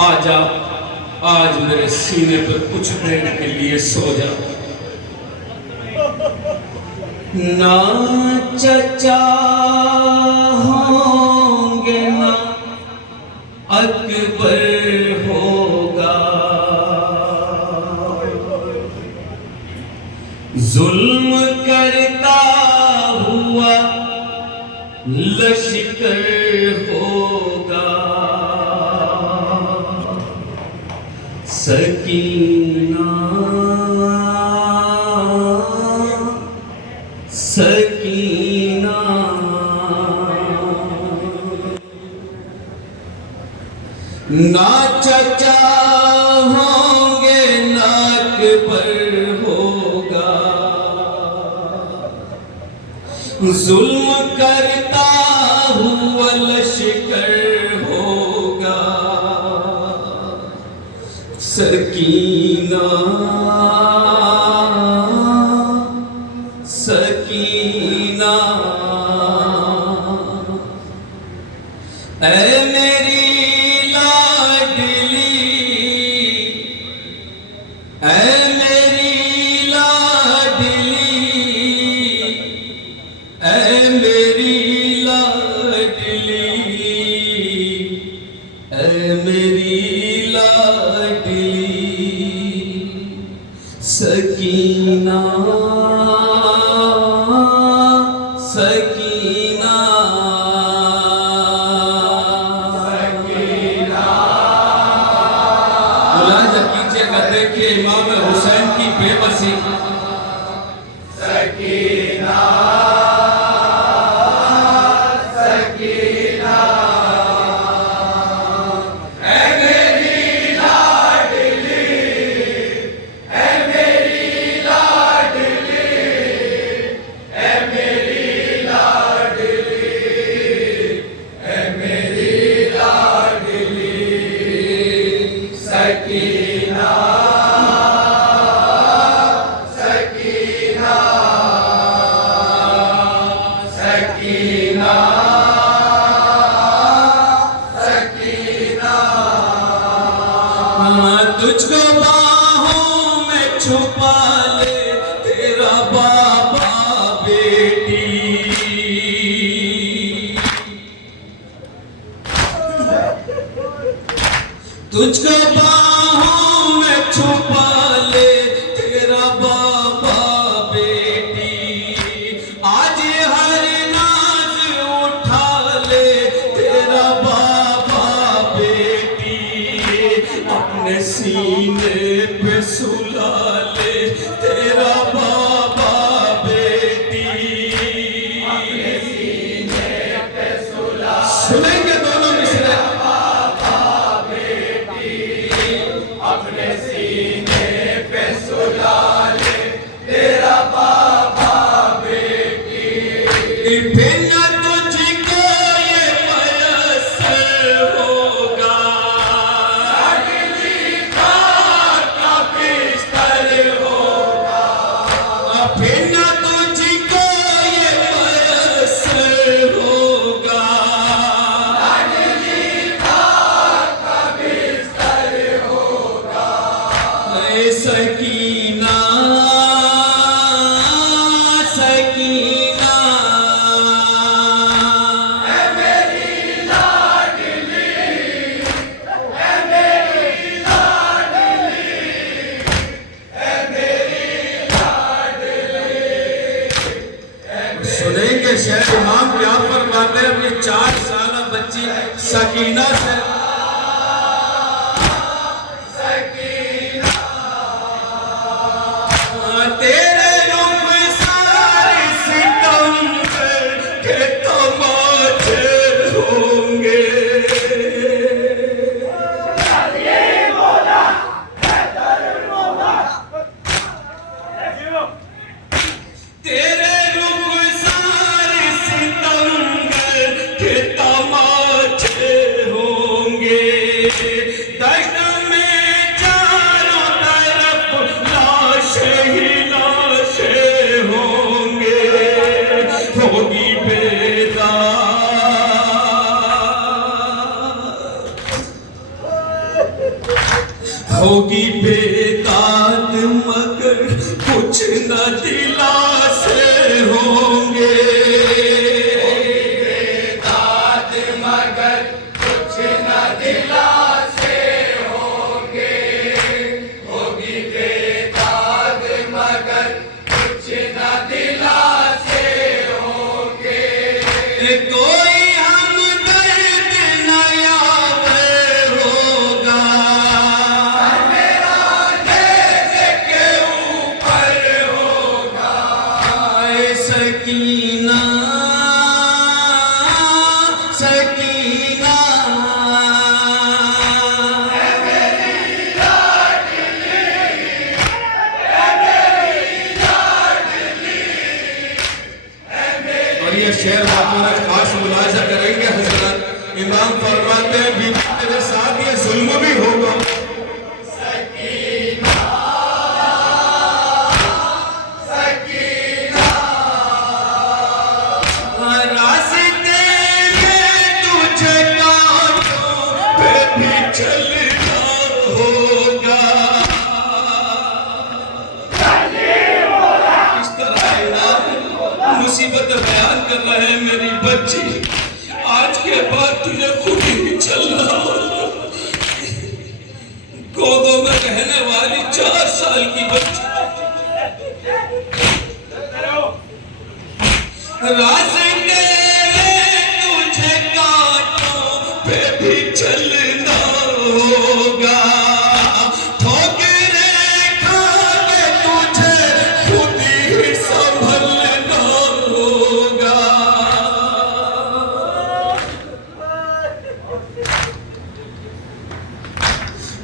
आजा, आज मेरे सीने पर कुछ देर के लिए सो जा। ना चचा होंगे ना अकबर होगा, जुल्म करता हुआ लश्कर होगा, सकीना सकीना। ना चचा होंगे ना अकबर होगा, जुल्म करता हुआ लश्कर होगा, सकीना सकीना। ऐ मेरी लाडली, ऐ मेरी लाडली, ऐ मेरी लाडली, ऐ मेरी लाडली, सकीना सकीना सकीना। मुलाहिजा कीजिएगा, देखिए इमाम हुसैन की बेबसी। सकीना सकीना। ऐ मेरी लाडली, ऐ मेरी लाडली, ऐ मेरी लाडली, ऐ मेरी लाडली, सकीना सकीना सकीना सकीना। तुझको बाहों में छुपा ले तेरा बाबा बेटी, तुझको बाहों में छुपा ले तेरा बाबा बेटी, आज हर नाज उठा ले तेरा बाबा बेटी, अपने सीने पे सुला ले तेरा बाबा बेटी, अपने सीने पे सुला। सुनेंगे दोनों मिसरे। अपने सीने पे सुला ले तेरा बाबा बेटी, फिर न तुझको ये मयस्सर होगा, लाडली खाक का बिस्तर होगा, फिर न तुझको ये मयस्सर होगा, लाडली खाक का बिस्तर होगा, सकीना सकीना। ऐ मेरी लाडली, ऐ मेरी लाडली, ऐ मेरी लाडली। सुनेंगे शेर इमाम क्या फरमाते हैं अपनी 4 साल बच्ची सकीना से। तेरे रुख सारे सितमगर के तमाचे होंगे, तेरे रुख सारे सितमगर के तमाचे होंगे, दश्त में चारों तरफ लाशें ही लाशें होंगे, होगी बेदार होगी बेदाद मगर कुछ न दिलासे होंगे। बेदाद मगर कुछ न दिलासे होंगे। होगी बेदाद मगर कुछ न दिलासे होंगे। कोई हमदर्द न यावर होगा। मेरा देश के ऊपर होगा। सकीना सकीना है मेरी लाडली, है मेरी लाडली, है मेरी। और ये शेर बातों में खास मुलाजा करेंगे हजरत। इमाम फरमाते हैं बीवी तेरे साथ ये जुल्म भी होगा। सकीना सकीना रास्ते में तुझे कांटों पे भी चलना होगा। इस तरह इमाम मुसीबत बयान कर रहे हैं मेरी बच्ची, आज के बाद तुझे खुद ही चलना होगा। गोदों में रहने वाली 4 साल की बच्ची रास्ते में तुझे कांटों पे भी चलना होगा। ठोकरें खा के तुझे खुद ही संभलना होगा।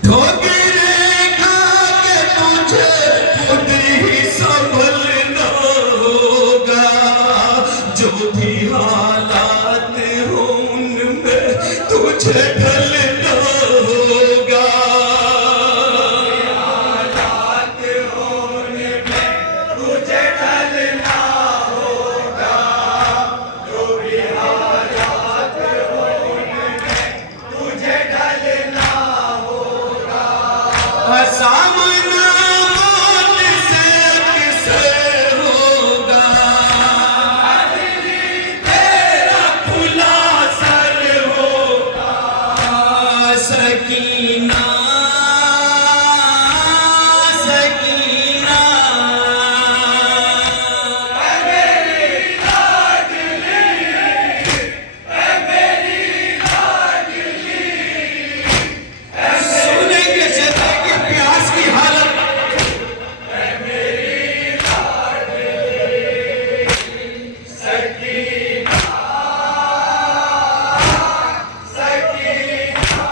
ठोकरें खा के तुझे खुद ही संभलना होगा। जो भी हालात हो उनमें तुझे ढलना होगा। हालात हो उनमें तुझे ढलना होगा। जो भी हालात हो उनमें तुझे ढलना होगा। सामना मौत से किसे होगा। तेरा खुला सर होगा। सकीना सकीना है मेरी लाडली, है मेरी लाडली। सुनेंगे जिंदगी प्यास की हालत। है मेरी लाडली सकीना सकीना।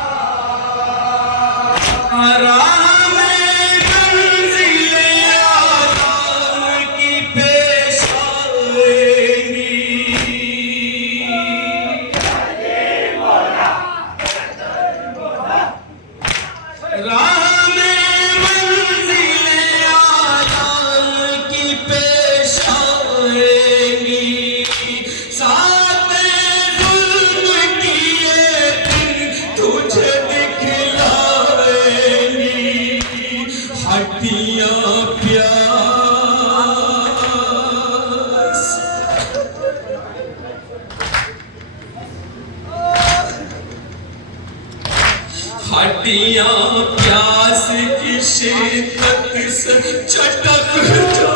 राह में मंजिले आलम की पेश आएंगी। राह में मंजिले आलम की पेश आएंगी। साथ जुल्म किए दिन तुझे दिखलाएंगी। हड्डियां प्यास हड्डियां प्यास की शिद्दत से चटक जा।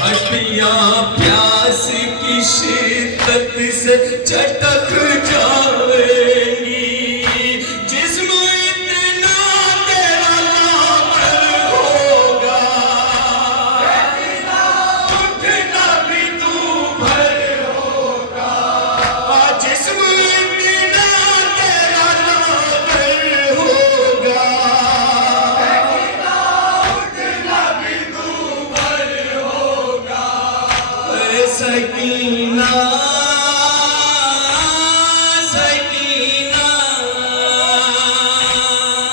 हड्डियां प्यास की शिद्दत से चटक जाएंगी। जिस्म इतना तेरा लामर होगा। उठना भी तू भर होगा। जिस्म इतना तेरा लामर होगा। उठना भी तू भर होगा। सकीना सकीना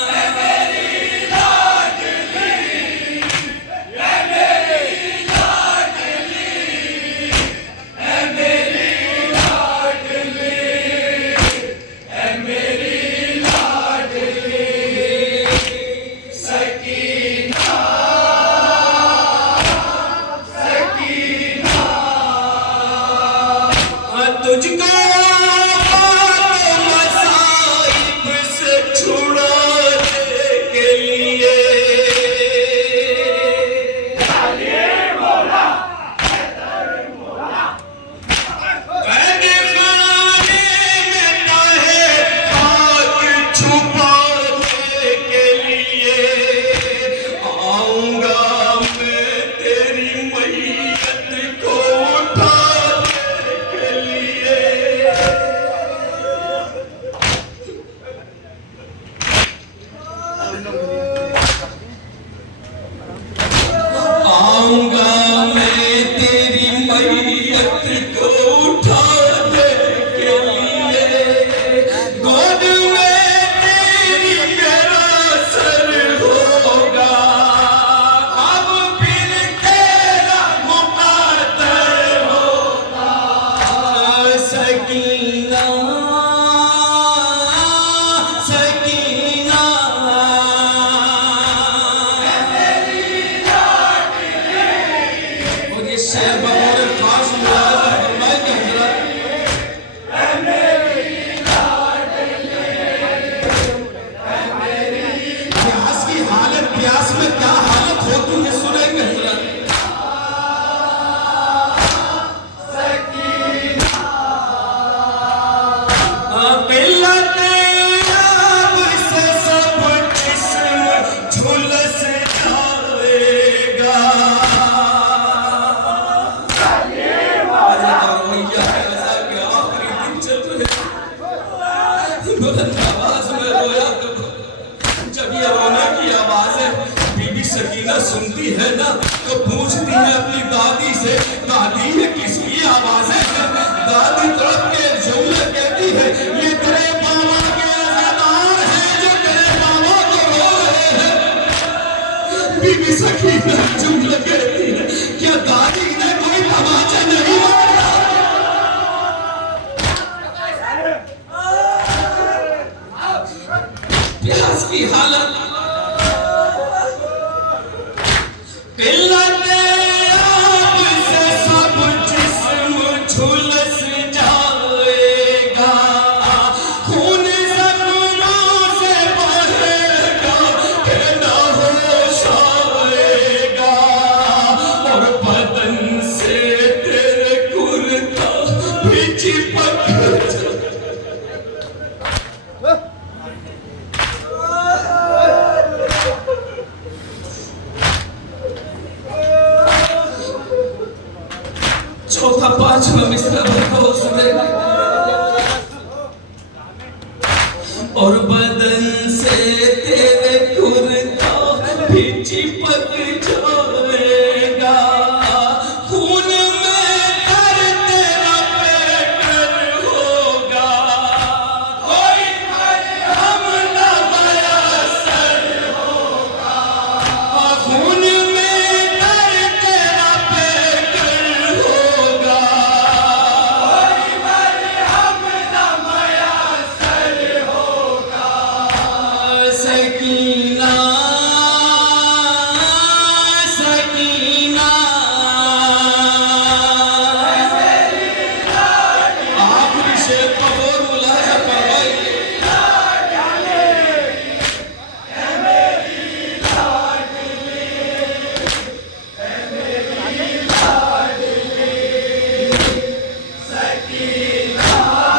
है मेरी लाडली, है मेरी लाडली। शेर बतौर खास मुलाज़िम फरमाए कि हज़रत प्यास की हालत, प्यास में क्या हालत होती है सुनेंगे हज़रत। सकीना सुनती है ना तो पूछती है अपनी दादी से, दादी ये किसकी आवाज है? दादी तड़प के जुमले कहती है, ये तेरे बाबा के अज़ादार हैं जो तेरे बाबा को रो रहे हैं। बीबी सकीना जुमले कहती है, क्या दादी ने कोई तमाचा नहीं मारा? प्यास की हालत चौथा पांचवा मिसरा बताओ सुनेगा। और बदन से तेरे कुर्ता भी चिपक जाएगा, खून में कर तेरा पेकर होगा, कोई हम ना मयसर होगा, खून में कर तेरा पेकर होगा, सकीना सकीना आखिरी शेर का और मुलाहिजा फरमाइए।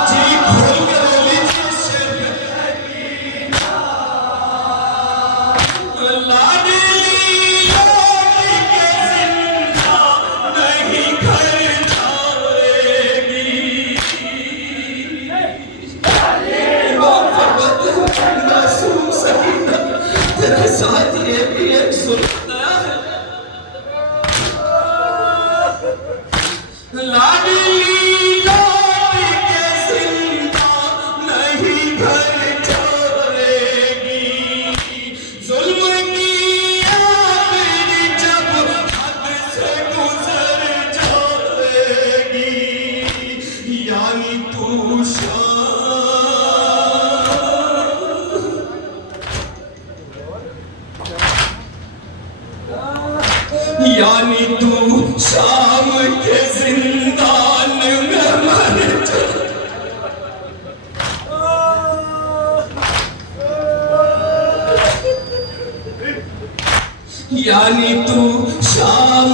जी खोल के रो लीजिए इस शेर पे। साथ ये भी एक सुनता है, लाडली लौट के जिंदा नहीं घर छोड़ेगी, जुल्म की आग जब हद से गुजर जाएगी, यानी तू यानी तू शाम के जिंदान में मर जा, यानी तू शाम